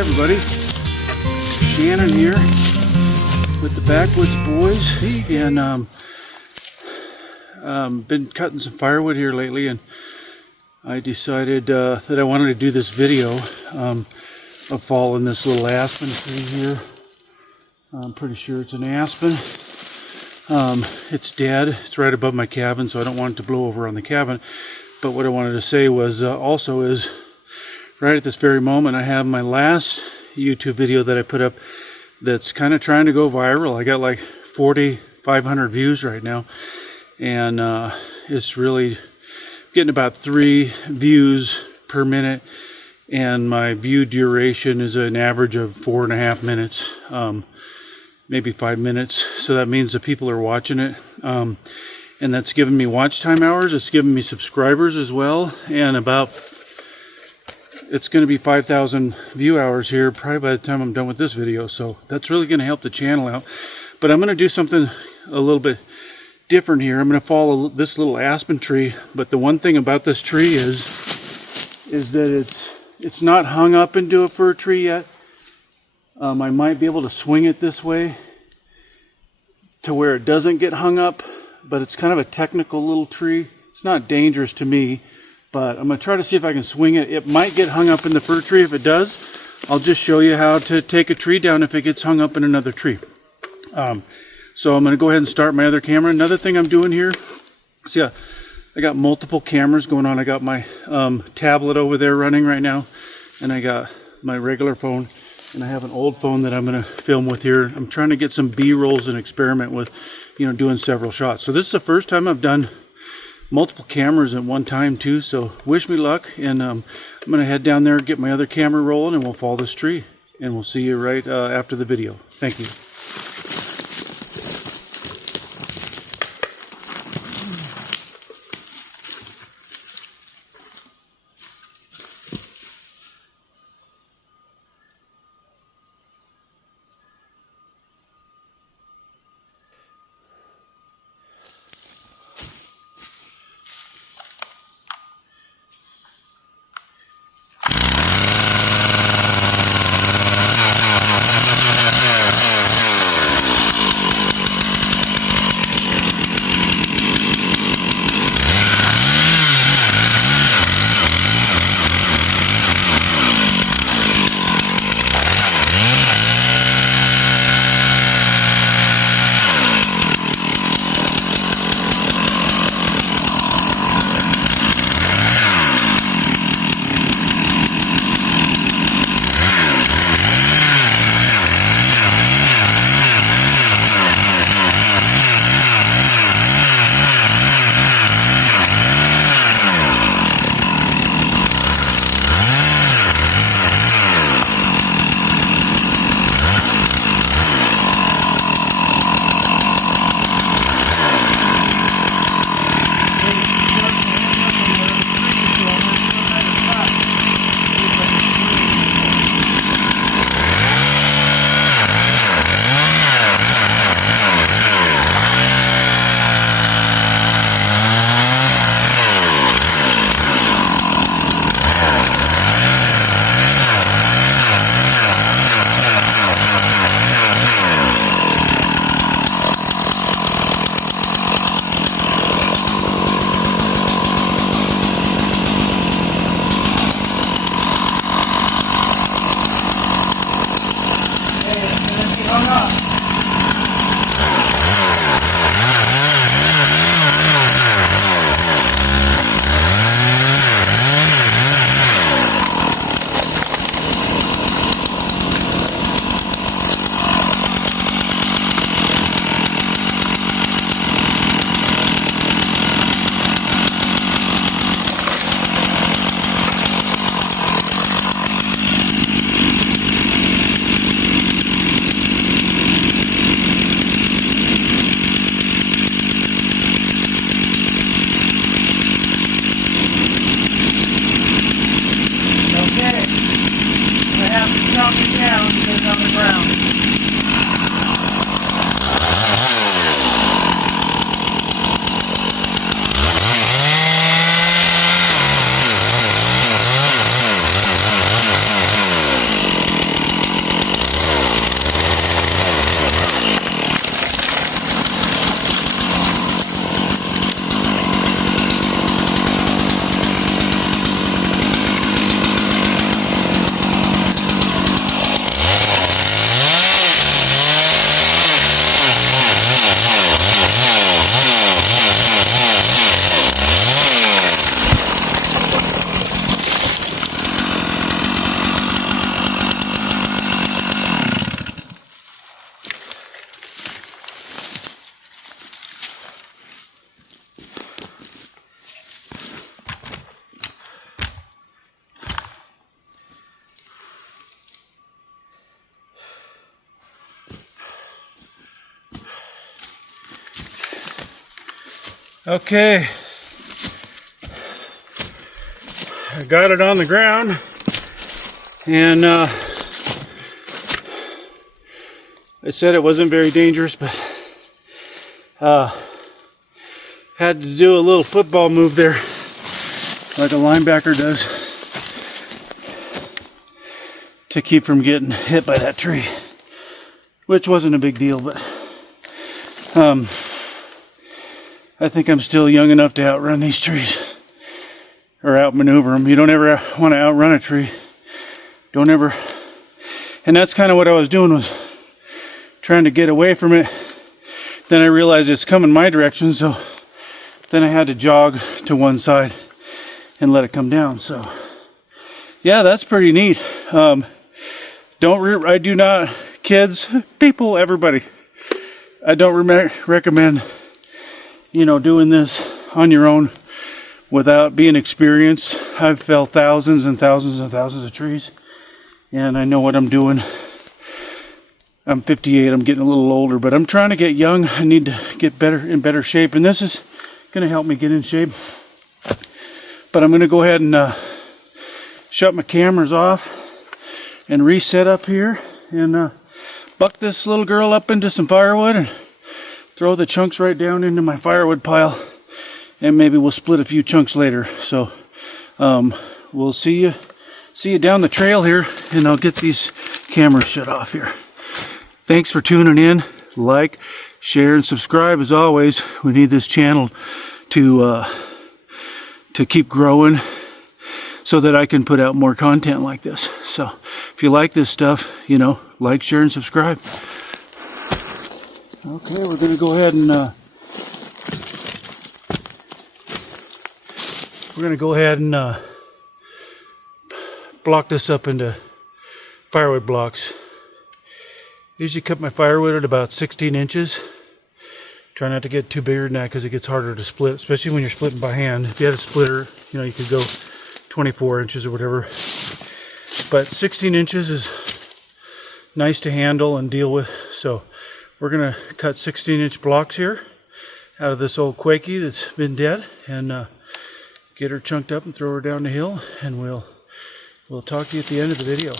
everybody, Shannon here with the Backwoods Boys, and been cutting some firewood here lately, and I decided that I wanted to do this video of falling this little aspen tree here. I'm pretty sure it's an aspen. It's dead. It's right above my cabin, so I don't want it to blow over on the cabin. But what I wanted to say was also is right at this very moment, I have my last YouTube video that I put up that's kind of trying to go viral. I got like 4,500 views right now, and it's really getting about 3 views per minute, and my view duration is an average of 4.5 minutes, maybe 5 minutes. So that means that people are watching it, and that's giving me watch time hours. It's giving me subscribers as well, and it's going to be 5,000 view hours here probably by the time I'm done with this video. So that's really going to help the channel out. But I'm going to do something a little bit different here. I'm going to follow this little aspen tree. But the one thing about this tree is that it's not hung up into a fir tree yet. I might be able to swing it this way to where it doesn't get hung up. But it's kind of a technical little tree. It's not dangerous to me, but I'm going to try to see if I can swing it. It might get hung up in the fir tree. If it does, I'll just show you how to take a tree down if it gets hung up in another tree. So I'm going to go ahead and start my other camera. Another thing I'm doing here, see, I got multiple cameras going on. I got my tablet over there running right now, and I got my regular phone, and I have an old phone that I'm going to film with here. I'm trying to get some B-rolls and experiment with, doing several shots. So this is the first time I've done multiple cameras at one time too, so wish me luck, and I'm going to head down there, get my other camera rolling, and we'll follow this tree, and we'll see you right after the video. Thank you. Okay, I got it on the ground, and I said it wasn't very dangerous, but had to do a little football move there, like a linebacker does, to keep from getting hit by that tree, which wasn't a big deal, but I think I'm still young enough to outrun these trees, or outmaneuver them. You don't ever want to outrun a tree. Don't ever. And that's kind of what I was doing, was trying to get away from it. Then I realized it's coming my direction, so then I had to jog to one side and let it come down. So yeah, that's pretty neat. I do not, kids, people, everybody, I don't recommend, you know, doing this on your own without being experienced. I've felled thousands and thousands and thousands of trees, and I know what I'm doing. I'm 58, I'm getting a little older, but I'm trying to get young. I need to get in better shape, and this is going to help me get in shape. But I'm going to go ahead and shut my cameras off and reset up here, and buck this little girl up into some firewood and throw the chunks right down into my firewood pile, and maybe we'll split a few chunks later. So we'll see you down the trail here, and I'll get these cameras shut off here. Thanks for tuning in. Like, share, and subscribe. As always, we need this channel to keep growing so that I can put out more content like this. So if you like this stuff, you know, like, share, and subscribe. Okay, we're going to go ahead and block this up into firewood blocks. Usually cut my firewood at about 16 inches. Try not to get too bigger than that, because it gets harder to split, especially when you're splitting by hand. If you had a splitter, you know, you could go 24 inches or whatever. But 16 inches is nice to handle and deal with. So we're going to cut 16-inch blocks here out of this old Quakey that's been dead, and get her chunked up and throw her down the hill, and we'll talk to you at the end of the video.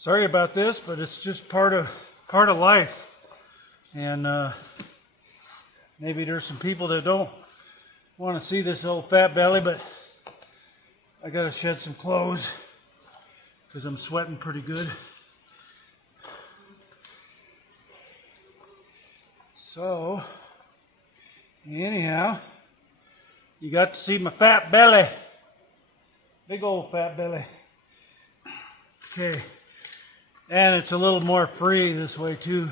Sorry about this, but it's just part of life. And maybe there's some people that don't want to see this old fat belly, but I gotta shed some clothes because I'm sweating pretty good. So anyhow, you got to see my fat belly. Big old fat belly. Okay. And it's a little more free this way too.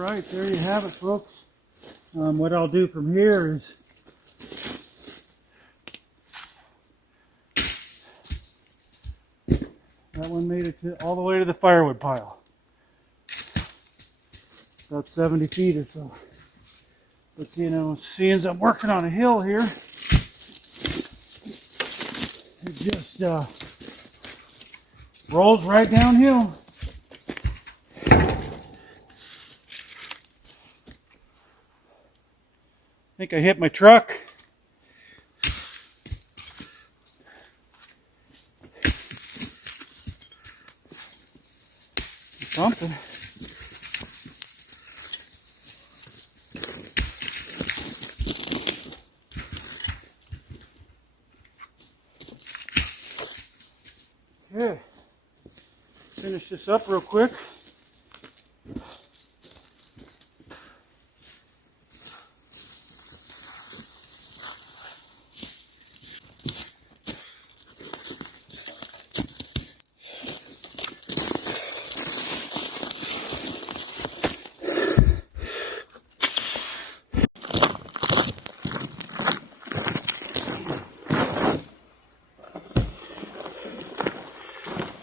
Alright, there you have it, folks. What I'll do from here is that one made it all the way to the firewood pile. About 70 feet or so. But you know, seeing as I'm working on a hill here, it just rolls right downhill. I think I hit my truck. Something. Okay, finish this up real quick.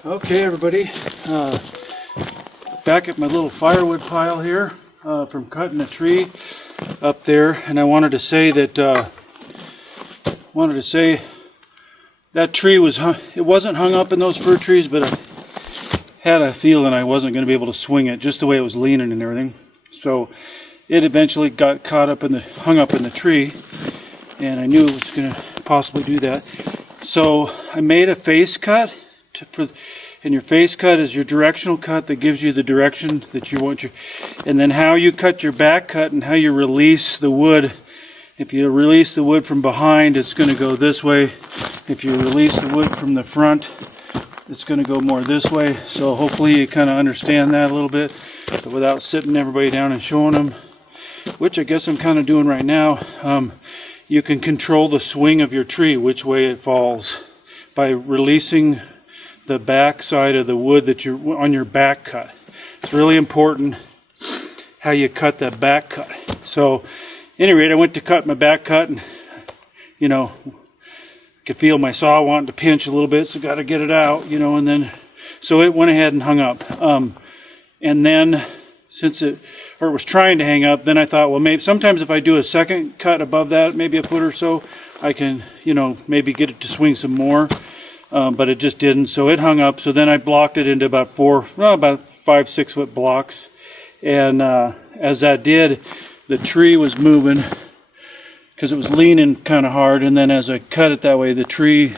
Okay, everybody, back at my little firewood pile here from cutting a tree up there, and I wanted to say that that tree was it wasn't hung up in those fir trees, but I had a feeling I wasn't going to be able to swing it just the way it was leaning and everything. So it eventually got hung up in the tree, and I knew it was going to possibly do that. So I made a face cut. And your face cut is your directional cut that gives you the direction that you want and then how you cut your back cut and how you release the wood. If you release the wood from behind, it's going to go this way. If you release the wood from the front, it's going to go more this way. So hopefully you kind of understand that a little bit, but without sitting everybody down and showing them, which I guess I'm kind of doing right now. You can control the swing of your tree, which way it falls, by releasing the back side of the wood that you're on your back cut. It's really important how you cut that back cut. So, at any rate, I went to cut my back cut, and you know, could feel my saw wanting to pinch a little bit, so got to get it out, you know, and then so it went ahead and hung up. And then since it was trying to hang up, then I thought, well, maybe sometimes if I do a second cut above that, maybe a foot or so, I can, you know, maybe get it to swing some more. But it just didn't, so it hung up. So then I blocked it into about 5-6 foot blocks, and as that did, the tree was moving because it was leaning kind of hard, and then as I cut it that way, the tree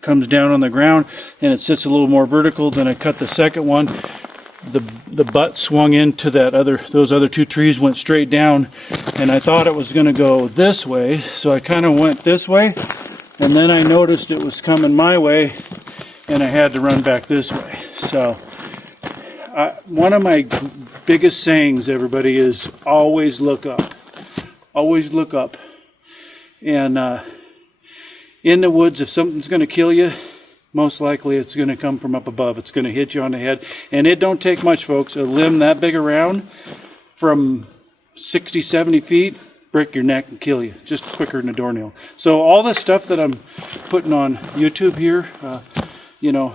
comes down on the ground and it sits a little more vertical. Then I cut the second one, the butt swung into those other two trees, went straight down, and I thought it was going to go this way, so I kind of went this way. And then I noticed it was coming my way, and I had to run back this way. So, one of my biggest sayings, everybody, is always look up. Always look up. And in the woods, if something's going to kill you, most likely it's going to come from up above. It's going to hit you on the head. And it don't take much, folks. A limb that big around from 60, 70 feet, break your neck and kill you, just quicker than a doornail. So all the stuff that I'm putting on YouTube here, you know,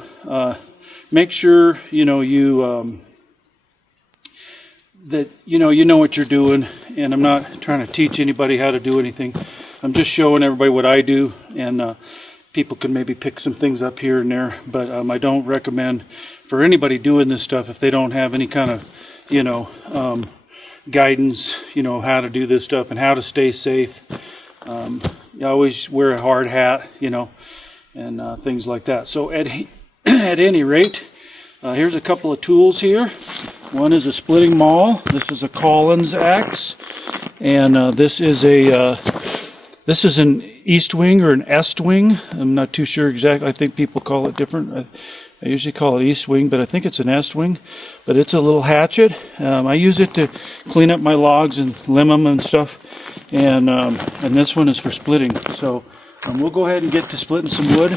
make sure, you know, that you know what you're doing. And I'm not trying to teach anybody how to do anything. I'm just showing everybody what I do, and people can maybe pick some things up here and there. But I don't recommend for anybody doing this stuff if they don't have any kind of, you know, guidance, you know, how to do this stuff and how to stay safe. You always wear a hard hat, you know, and things like that. So at any rate, here's a couple of tools here. One is a splitting maul. This is a Collins axe, and this is an east wing or an est wing. I'm not too sure exactly. I think people call it different. I usually call it east wing, but I think it's an est wing. But it's a little hatchet. I use it to clean up my logs and limb them and stuff. And this one is for splitting. So we'll go ahead and get to splitting some wood,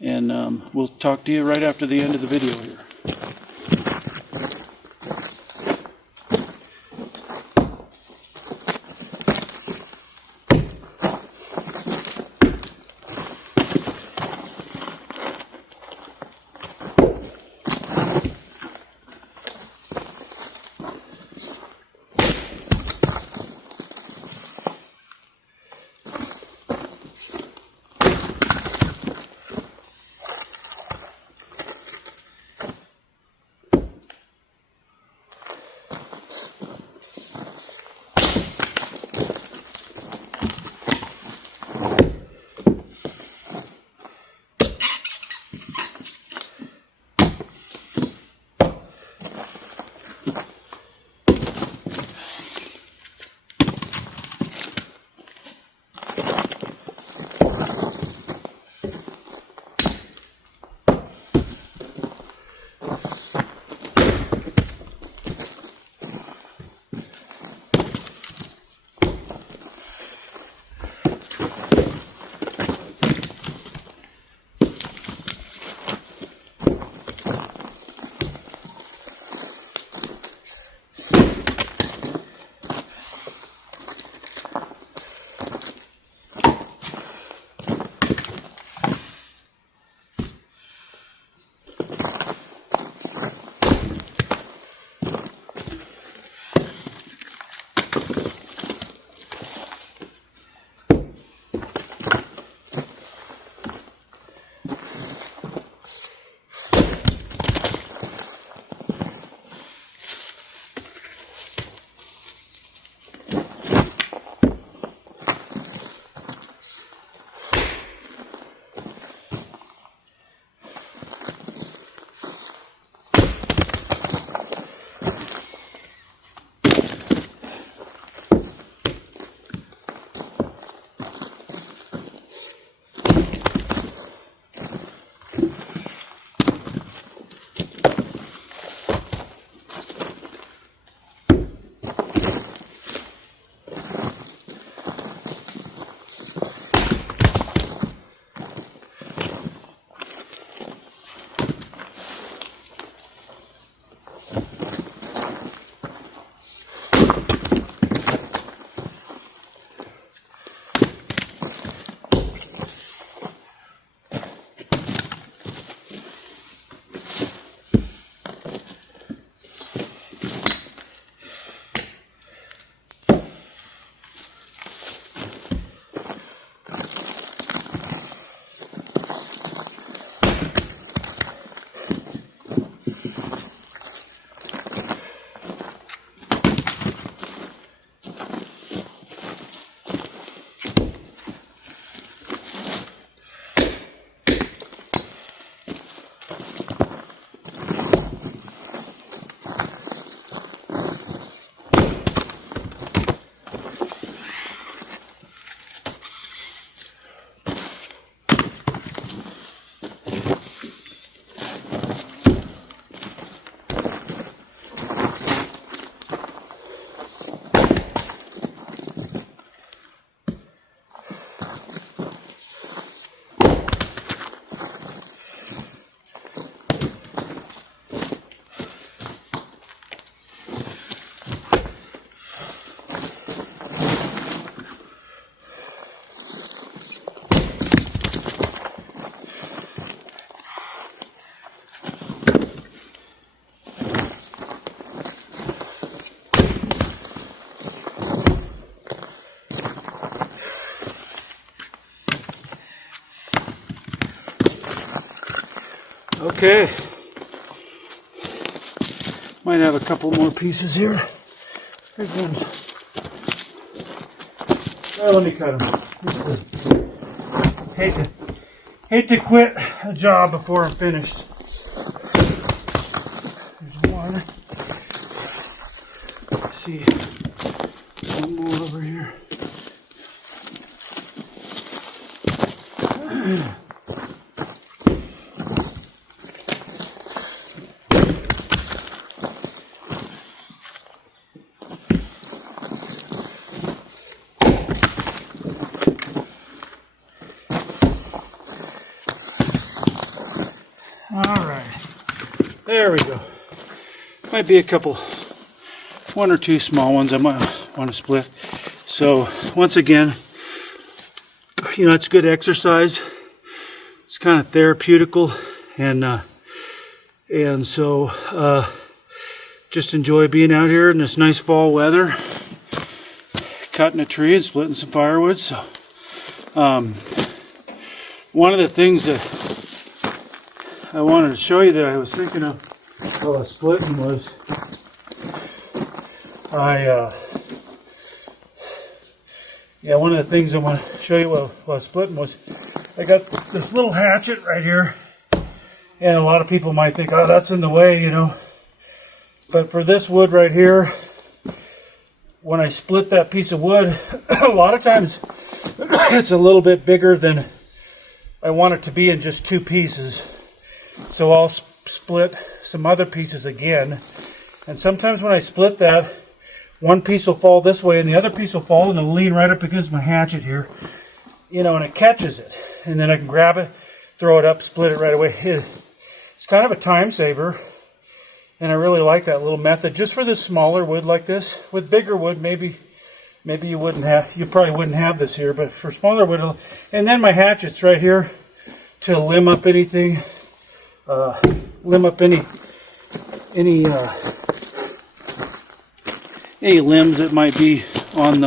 and we'll talk to you right after the end of the video here. Okay, might have a couple more pieces here. Again. Oh, let me cut them. Hate to quit a job before I'm finished. There's one. Let's see, one more over here. There we go. Might be a couple, one or two small ones I might want to split. So once again, you know, it's good exercise. It's kind of therapeutical, and so just enjoy being out here in this nice fall weather, cutting a tree and splitting some firewood. So one of the things that I wanted to show you that I was thinking of while I was splitting was one of the things I want to show you while I was splitting was I got this little hatchet right here, and a lot of people might think, oh, that's in the way, you know. But for this wood right here, when I split that piece of wood, a lot of times it's a little bit bigger than I want it to be in just two pieces. So I'll split some other pieces again. And sometimes when I split that, one piece will fall this way and the other piece will fall and it'll lean right up against my hatchet here. You know, and it catches it. And then I can grab it, throw it up, split it right away. It's kind of a time saver. And I really like that little method. Just for this smaller wood like this. With bigger wood, maybe you probably wouldn't have this here. But for smaller wood, and then my hatchet's right here to limb up anything. Limb up any limbs that might be on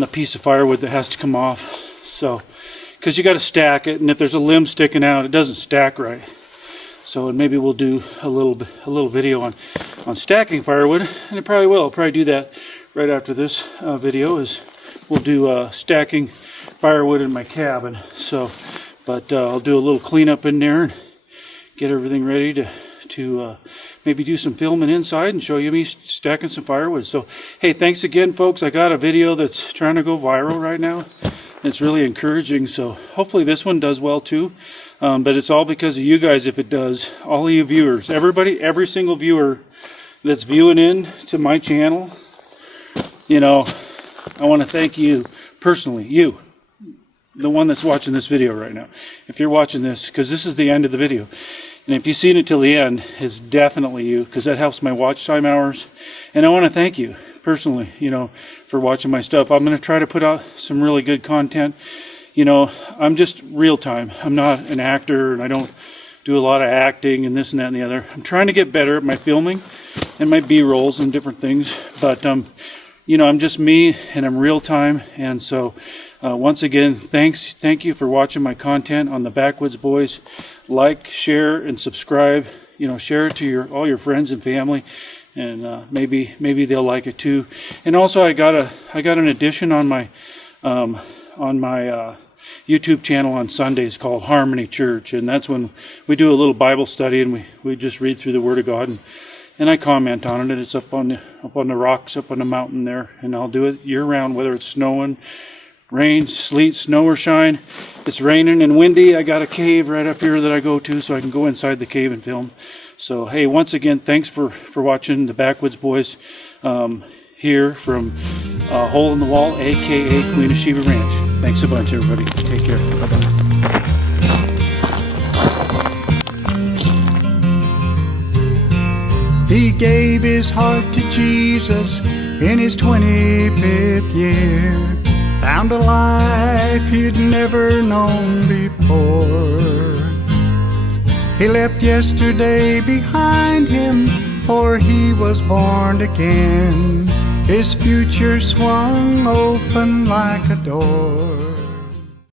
the piece of firewood that has to come off. So, because you got to stack it, and if there's a limb sticking out, it doesn't stack right. So, and maybe we'll do a little video on stacking firewood, and it probably will. I'll probably do that right after this video. We'll do stacking firewood in my cabin. So, but I'll do a little cleanup in there and get everything ready to maybe do some filming inside and show you me stacking some firewood. So, hey, thanks again, folks. I got a video that's trying to go viral right now. It's really encouraging, so hopefully this one does well too. But it's all because of you guys if it does. All of you viewers, every single viewer that's viewing in to my channel, you know, I want to thank you personally, you, the one that's watching this video right now. If you're watching this, because this is the end of the video, and if you've seen it till the end, it's definitely you, because that helps my watch time hours. And I want to thank you personally, you know, for watching my stuff. I'm going to try to put out some really good content. You know, I'm just real time. I'm not an actor, and I don't do a lot of acting and this and that and the other. I'm trying to get better at my filming and my B-rolls and different things. But, you know, I'm just me, and I'm real time. And so, once again, thank you for watching my content on the Backwoods Boys. Like, share, and subscribe. You know, share it to all your friends and family. And maybe they'll like it too. And also, I got an addition on my YouTube channel on Sundays called Harmony Church, and that's when we do a little Bible study and we just read through the Word of God, and I comment on it. It's up on the rocks up on the mountain there, and I'll do it year round, whether it's snowing, rain, sleet, snow, or shine. It's raining and windy. I got a cave right up here that I go to, so I can go inside the cave and film. So, hey, once again, thanks for watching the Backwoods Boys here from Hole in the Wall, a.k.a. Queen of Sheba Ranch. Thanks a bunch, everybody. Take care. Bye-bye. He gave his heart to Jesus in his 25th year. Found a life he'd never known before. He left yesterday behind him, for he was born again. His future swung open like a door.